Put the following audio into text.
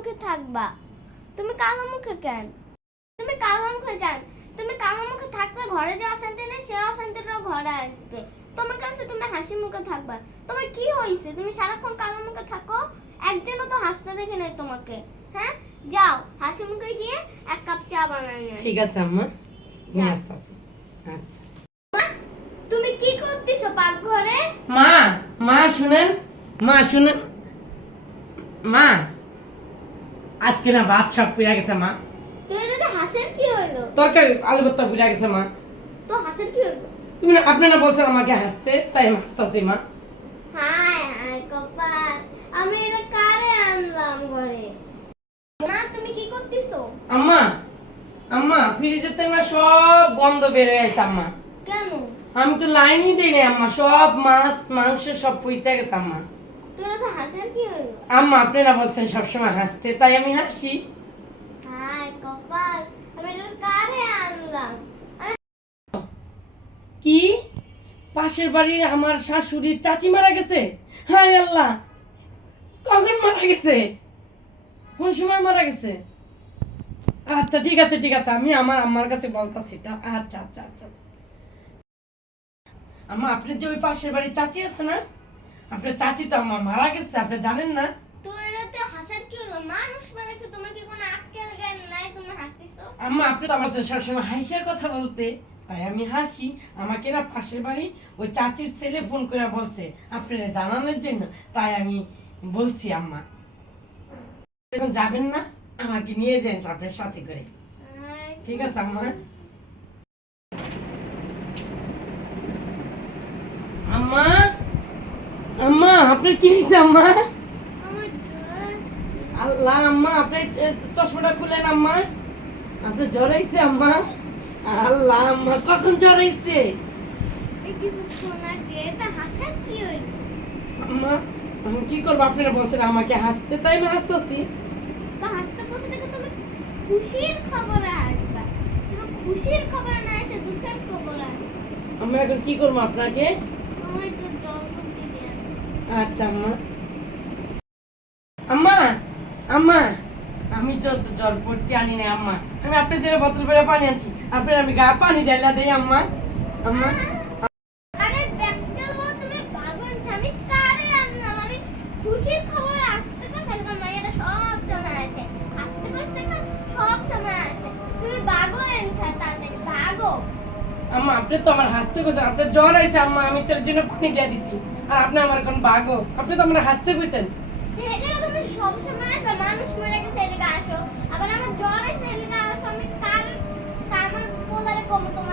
মুখে থাকবা। তুমি কালো মুখে কেন? তুমি কালো মুখে কেন? তুমি কালো মুখে থাকলে ঘরে যে অশান্তি নেই সে অশান্তিটাও ঘরে আসবে। তোমার কাছে তুমি হাসি মুখে থাকবা। তোমার কি হয়েছে? তুমি সারাক্ষণ কালো মুখে থাকো? একদিনও তো হাসতে দেখি নাই তোমাকে হ্যাঁ? যাও হাসি মুখে গিয়ে এক কাপ চা বানাই নিয়ে ঠিক আছে আম্মা। যা। আসতেছি। আচ্ছা। তুমি কি করতেছো পাকঘরে? মা মা শুনেন। মা শুনেন। মা আজকে না ভাত সব পুড়ে গেছে মা। তুই যদি হাসের কি হইল? তরকারি আলু ভর্তা পুড়ে গেছে মা। তো হাসের কি হইল? তুমি না আপনি না বলছেন আমাকে হাসতে তাই আমি হাসতেছি মা। হায় হায় কপাল। আমি এটা কারে আনলাম ঘরে? মা তুমি কি করতেছো? আম্মা আম্মা ফ্রিজের থেকে না সব গন্ধ বের গেছে আম্মা। কেন? আমি তো লাইনই দিই না আম্মা। সব মাছ মাংস সব পুইচা গেছে আম্মা। আম্মা আপনারা বলছেন সবসময় হাসতে তাই আমি হাসি। কি? পাশের বাড়ির আমার শাশুড়ির চাচি মারা গেছে? হায় আল্লাহ! কখন মারা গেছে? কোন সময় মারা গেছে? আচ্ছা ঠিক আছে ঠিক আছে আমি আমার আমার কাছে বলতাছি তা আচ্ছা আচ্ছা আচ্ছা। আমা আপনার যে ওই পাশের বাড়ির চাচি আছে না? আপনার চাচি তো আমার মারা গেছে আপনি জানেন না? তোরা তো হাসার কি হলো? মানুষ মানেছে তোমার কি কোনো আক্কেল জ্ঞান নাই? তুমি হাসতেছো? আম্মা আপনি তো আমার সাথে সবসময় হাসির কথা বলতে। তাই আমি হাসি। আমাকে না পাশের বাড়ি ওই চাচির ছেলে ফোন করে বলছে আপনারা জানানোর জন্য। তাই আমি বলছি আম্মা। এখন যাবেন না? আমাকে নিয়ে যান আপনার সাথে করে। ঠিক আছে আম্মা। আম্মা আপনার কি হয়েছে আম্মা? আল্লাহ আম্মা আপনি চশমাটা খুলেন আম্মা। আপনার জ্বর হয়েছে আম্মা? আল্লাহ আম্মা কখন জ্বর হয়েছে? তা আম্মা আমি কি করব? আপনারা বলছেন আমাকে হাসতে তাই আমি হাসতেছি। তো হাসতে বসে দেখে তুমি খুশির খবরে আসবা। তুমি খুশির খবর না এসে দুঃখের খবর আসবে। আমি এখন কি করব আপনাকে? আমার একটু জল আচ্ছা আম্মা। আম্মা আম্মা। আমি আম্মা। আমি আপনার জন্য বোতল ভরে পানি আনছি। আপনার আমি গা পানি ডেলা দেই, আম্মা। আম্মা আরে ব্যাককেল বল তুমি পাগল আমি কারে আনলাম আমি খুশির খবর আসতে কো সাথে মাইয়াটা সব সময় আছে হাসতে করতে সব সময় আছে তুমি ভাগো এনথা তাড়াতাড়ি ভাগো আম্মা, আপনি তো আমার হাসতে কইছেন, আপনার জ্বর আইছে আম্মা, আমি তোর জন্য পানি দিয়ে দিছি। আর আপনি আমার কোন বাগো আপনি তো আমার হাসতে আসো। আবার আমার জ্বর আমি কার কার পোলারে কম তোমার